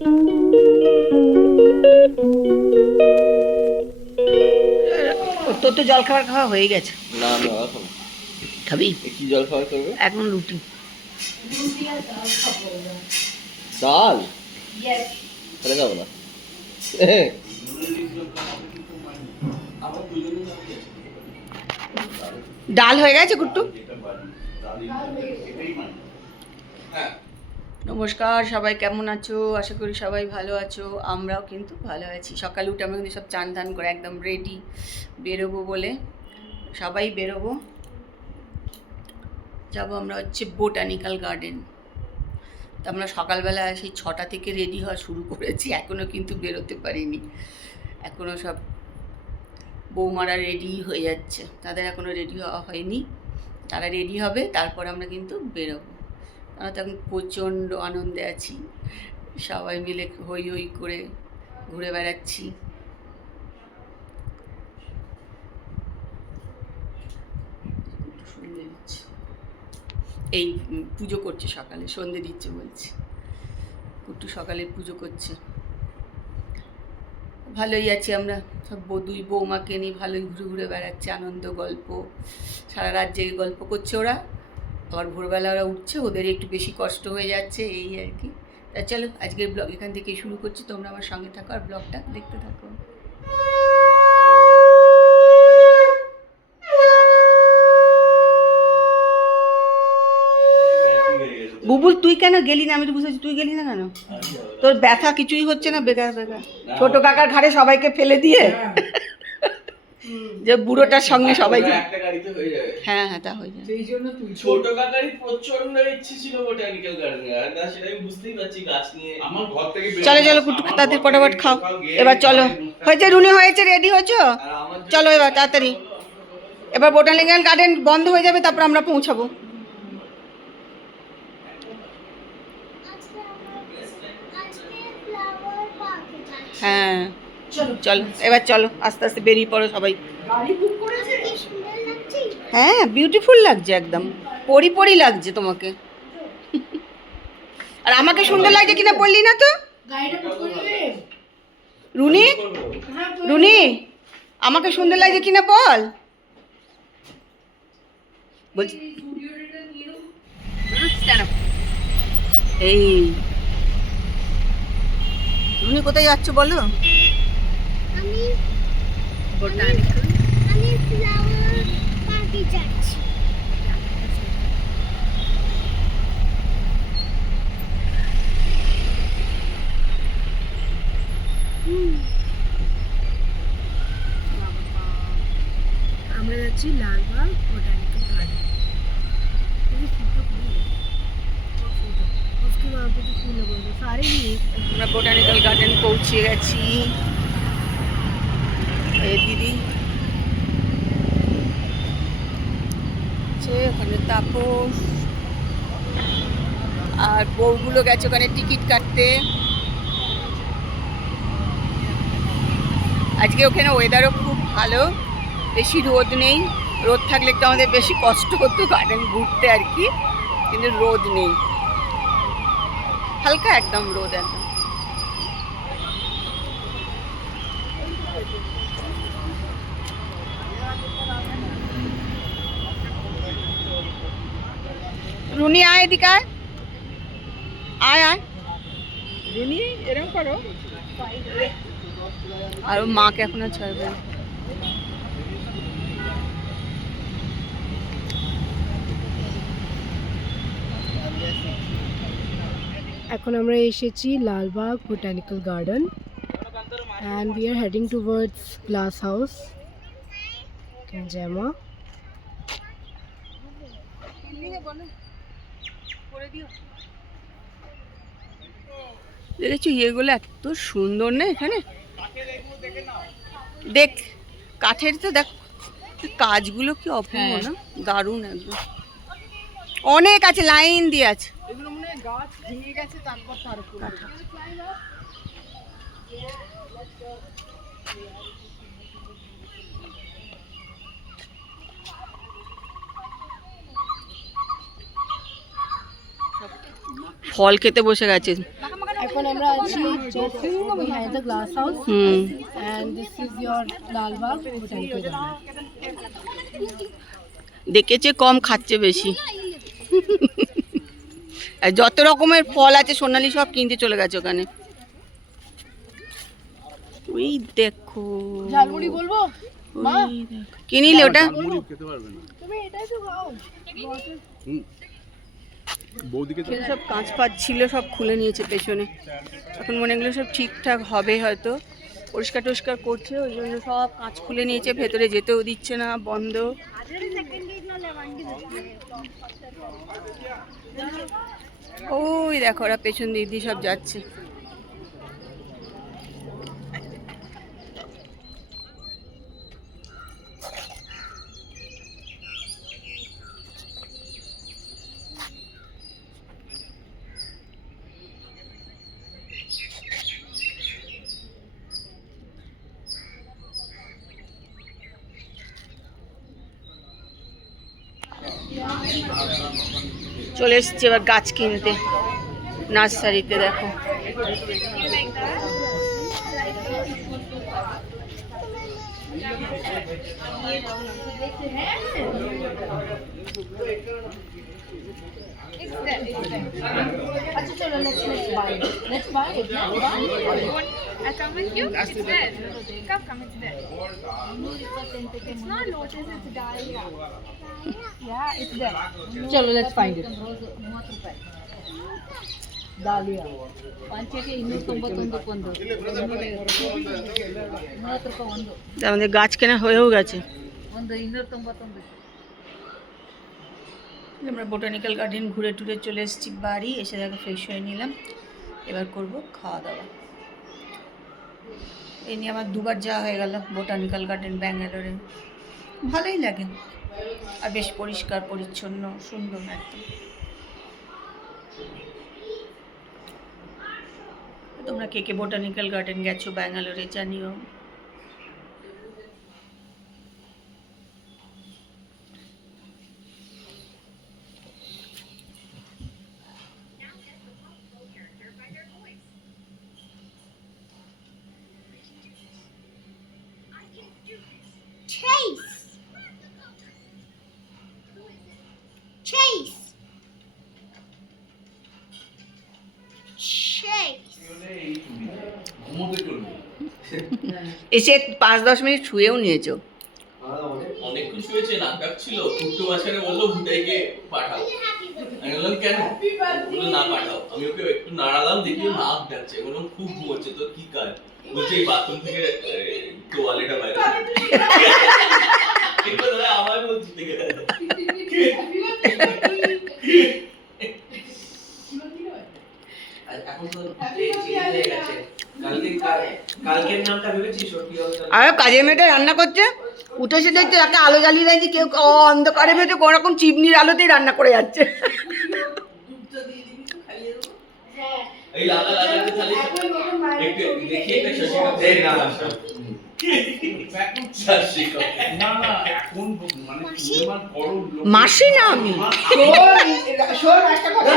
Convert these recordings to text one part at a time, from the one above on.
তোর তো জল খাবার খাওয়া হয়ে গেছে। না না খাবি? কি জল খাবার করবে? এখন রুটি। ডাল? তাহলে খাবো না। ডাল হয়ে গেছে কুট্টু? নমস্কার, সবাই কেমন আছো? আশা করি সবাই ভালো আছো। আমরাও কিন্তু ভালো আছি। সকালে উঠে আমরা কিন্তু সব চান টান করে একদম রেডি, বেরোবো বলে সবাই বেরোবো। যাবো আমরা হচ্ছে বোটানিক্যাল গার্ডেন। তো আমরা সকালবেলা সেই 6টা থেকে রেডি হওয়া শুরু করেছি, এখনও কিন্তু বেরোতে পারিনি। এখনও সব বৌমারা রেডি হয়ে যাচ্ছে, তাদের এখনও রেডি হওয়া হয়নি। তারা রেডি হবে, তারপর আমরা কিন্তু বেরোবো। আমরা তখন প্রচণ্ড আনন্দে আছি, সবাই মিলে হই হই করে ঘুরে বেড়াচ্ছি। সন্ধে দিচ্ছে, এই পুজো করছে সকালে, সন্ধে দিচ্ছে বলছি। একটু সকালে পুজো করছে। ভালোই আছি আমরা সব, দুই বৌমাকে নিয়ে ভালোই ঘুরে ঘুরে বেড়াচ্ছে, আনন্দ গল্প, সারা রাত জেগে গল্প করছে ওরা। আবার ভোরবেলা ওরা উঠছে, ওদের একটু বেশি কষ্ট হয়ে যাচ্ছে, এই আর কি। তা চলো আজকের ব্লগ এখান থেকে শুরু করছি, তোমরা আমার সঙ্গে থাকো আর ব্লগটা দেখতে থাকো। বুবুল তুই কেন গেলি না? আমি তো বুঝেছি তুই গেলি না কেন? তোর ব্যথা কিছুই হচ্ছে না? বেকার বেকার ছোট কাকার ঘাড়ে সবাইকে ফেলে দিয়ে যে বুড়োটার সঙ্গে সবাইকে। একটা গাড়িতে হয়ে যাবে। হ্যাঁ হ্যাঁ, তা হয়ে যাবে। সেই জন্য তুই ছোট কাকারই প্রচন্ড ইচ্ছে ছিল বোটানিক্যাল গার্ডেনে, আর না সেটা আমি বুঝতেই পারছি গাছ নিয়ে। আমার ঘর থেকে চলো চলো কুটু, তাদের ফটাফট খাও এবার। চলো হয়েছে, রুনি হয়েছে, রেডি হয়েছো? চলো এবার তাড়াতাড়ি। এবার বোটানিক্যাল গার্ডেন বন্ধ হয়ে যাবে, তারপর আমরা পৌঁছাবো। হ্যাঁ চলো এবার, চলো আস্তে আস্তে বেরিয়ে পড়ো সবাই। হ্যাঁ বিউটিফুল লাগছে, একদম পরি পরি লাগছে তোমাকে। আর আমাকে সুন্দর লাগছে কিনা বললি না তো রুনি? রুনি আমাকে সুন্দর লাগছে কিনা বল। বলছি এই রুনি কোথায় যাচ্ছ বলো? আমি বোটানিক্যাল। আমি ফ্লাওয়ার পার্কে যাচ্ছি। আমরা যাচ্ছি লালবাগ बोटैनिकल गार्डन। ये फोटो उसके वहाँ पे जो फूल लगे हुए सारे ही আমরা বোটানিক্যাল গার্ডেন পৌঁছে গেছি। এই দিদি ওখানে তাপস আর বউগুলো গেছে ওখানে টিকিট কাটতে। আজকে ওখানে ওয়েদারও খুব ভালো, বেশি রোদ নেই। রোদ থাকলে একটু আমাদের বেশি কষ্ট হতো গার্ডেন ঘুরতে আর কি, কিন্তু রোদ নেই, হালকা একদম রোদ একদম। রুনি আয় এদিকে আয়, আয় আয় রুনি, এরকম করো। আর ওর মাকে এখনো ছাড়বে। এখন আমরা এসেছি Lalbagh botanical garden and we are heading towards glass house Kanjama। দেখেছো এগুলো এত সুন্দর না এখানে, দেখ কাঠের তো দেখ কাজগুলো কি অপূর্ব না, দারুণ একদম। অনেক আছে, লাইন দিয়ে আছে। এগুলো মনে হয় গাছ ভেঙে গেছে তারপর তার উপর ফল খেতে বসে গেছে। এখন আমরা আছি behind the glass house and this is your Lalbagh botanical garden. দেখেছে কম খাচ্ছে বেশি। আর যত রকমের ফল আছে সোনালি সব কিনতে চলে গেছে ওখানে। ওই দেখো ঝালমুড়ি বলবো মা কি নিলে ওটা? তুমি এটাই তো খাও। সব কাঁচ পাত ছিল সব খুলে নিয়েছে পেছনে, এখন মনে এগুলো সব ঠিকঠাক হবে হয়তো, পরিষ্কার টরিষ্কার করছে, ওই জন্য সব কাঁচ খুলে নিয়েছে, ভেতরে যেতেও দিচ্ছে না, বন্ধ। ওই দেখো ওরা পেছন দিক দিয়ে সব যাচ্ছে। চলে এসছি এবার গাছ কিনতে নার্সারিতে। দেখো আচ্ছা চলো let's buy it. I come with you? It's there. Come, it's there. It's not lotus, it's dahlia. Yeah, it's there. চলো let's find it. Dahlia. আমাদের গাছ কেনা হয়েও গেছে। আমরা বোটানিক্যাল গার্ডেন ঘুরে টুরে চলে এসেছি বাড়ি, এসে দেখো ফ্রেশ হয়ে নিলাম, এবার করব খাওয়া দাওয়া। এই নিয়ে আমার দুবার যাওয়া হয়ে গেল বোটানিক্যাল গার্ডেন ব্যাঙ্গালোরে, ভালোই লাগে আর বেশ পরিষ্কার পরিচ্ছন্ন সুন্দর একদম। তোমরা কে কে বোটানিক্যাল গার্ডেন গেছো ব্যাঙ্গালোরে জানিও। Chase. এসে 5-10 মিনিট শুয়েও নিয়েছো। অনেক কিছু হয়েছে, নাক ডাকছিল, ফুটু মাঝখানে বললো ভুটাইকে পাঠাও। আমি বললাম কেন? বললো না পাঠাও। আমি ওকে একটু নাড়ালাম, দেখি ও নাক ডাকছে, বললাম খুব ঘুমোচ্ছে, তোর কি কাজ? বলছে এই বাথরুম থেকে তোয়ালেটা বাইরে আমার বলছি থেকে এখন তো হয়ে গেছে। কালকের নামটা ভেবেছিস? আর কাজের মেয়েটা রান্না করছে, উঠে এসে দেখছে একটা আলো জ্বালিয়ে দিয়েছে, কেউ অন্ধকারে ভেতরে কোনো রকম চিমনির আলোতেই রান্না করে যাচ্ছে। এই লালা লালাকে খালি একটু দেখি একটা শশীকা দেই না না না এখন মানে তোমার বড় লোক মাসি না আমি শোন একটা কথা,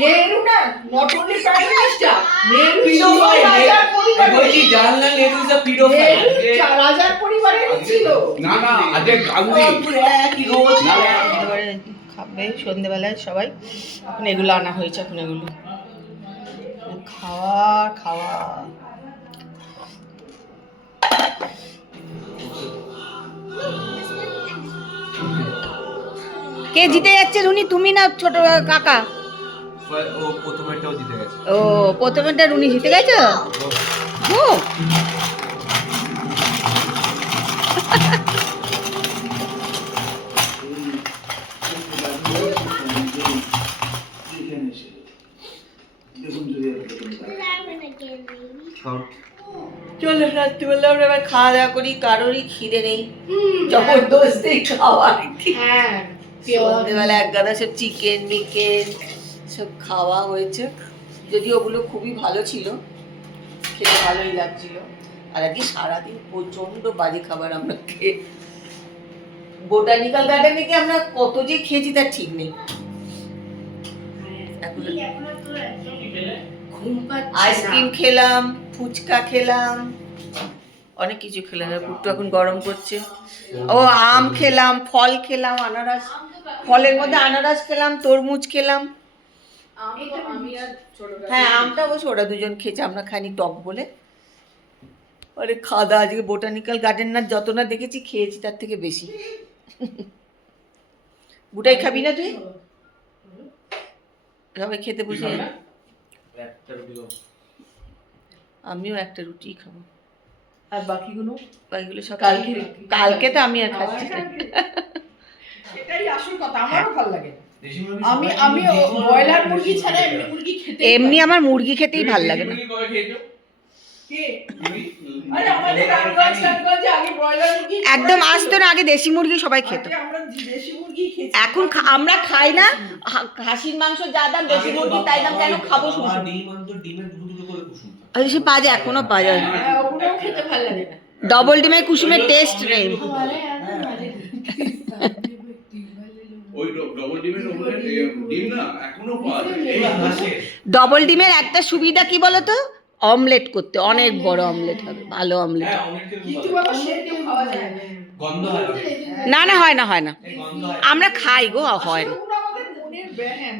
নেহেরু না নটলি প্রাইম মিনিস্টার নেহেরু পিডোফাইল, বলছি জানলা নেহেরু ইজ আ পিডোফাইল, রাজার পরিবারের ছিল না না আজকে গান্ধী কি রোজ খাবে সন্ধ্যেবেলায় সবাই, এখন এগুলো আনা হয়েছে, এখন এগুলো খাওয়া খাওয়া। কে জিতে যাচ্ছে রুনি, তুমি না ছোট কাকা? ও প্রথমেরটাও জিতে গেছে। ও প্রথমেরটা রুনি জিতে গেছে। ও চলো রাত্রিবেলা আমরা এবার খাওয়া দাওয়া করি, কারোরই খিদে নেই, জবরদস্তি খাওয়া। হ্যাঁ সন্ধ্যেবেলা এক গাদা সব চিকেন মিকেন সব খাওয়া হয়েছে, যদিও ওগুলো খুবই ভালো ছিল, খেতে ভালোই লাগছিল। আর আজকে সারাদিন প্রচণ্ড বাজে খাবার আমরা খেয়ে, বোটানিক্যাল গার্ডেনে গিয়ে আমরা কত যে খেয়েছি তার ঠিক নেই। এখন আইসক্রিম খেলাম, ফুচকা খেলাম, অনেক কিছু খেলাম। আর পুট্টু এখন গরম করছে। ও আম খেলাম, ফল খেলাম, আনারস, ফলের মধ্যে আনারস খেলাম, তরমুজ খেলাম। হ্যাঁ আমটা অবশ্য ওরা দুজন খেয়েছে, আমরা খাইনি টক বলে। আরে খাওয়া দাওয়া আজকে বোটানিক্যাল গার্ডেন না যত না দেখেছি খেয়েছি তার থেকে বেশি। বুটাই খাবি না তুই? সবাই খেতে বসে আমিও একটা রুটি খাবো। আর বাকিগুলো বাকিগুলো সব কালকে তো আমি আর খাচ্ছি না। এটাই আসল কথা, আমারও ভালো লাগে। আমি ব্রয়লার মুরগি ছাড়া এমনি মুরগি খেতে এমনি আমার মুরগি খেতেই ভাল লাগে না। কবে খেয়েছো? কে? আরে আমাদের রামগঞ্জে আগে ব্রয়লার মুরগি একদম আসতো না, আগে দেশি মুরগি সবাই খেত। আগে আমরা দেশি মুরগি খেয়েছি। এখন আমরা খাই না। খাসির মাংস যা দাম, দেশি মুরগি তাই দাম, কেন খাবো শুধু শুধু? ডিমের দুটো করে কুসুম। আরে সে পাওয়া যায়, এখনো পাওয়া যায়। হ্যাঁ, ওগুলোও খেতে ভালো লাগে না। ডবল ডিমের কুসুমের টেস্ট নেই। ওই ডবল ডিমের ওপরে ডিম না এখনো পাওয়া যায়। ডবল ডিমের একটা সুবিধা কি বলতো, অমলেট করতে অনেক বড় অমলেট হবে, ভালো অমলেট হ্যাঁ, হবে। অনেক খেতে কিন্তু ভালো। বাবা সেটা খাওয়া যায় না। গন্ধ হয়। না না হয় না, হয় না, এই গন্ধ হয়। আমরা খাই গো, হয় না। ওগুলো আমাদের মনের ব্যায়াম।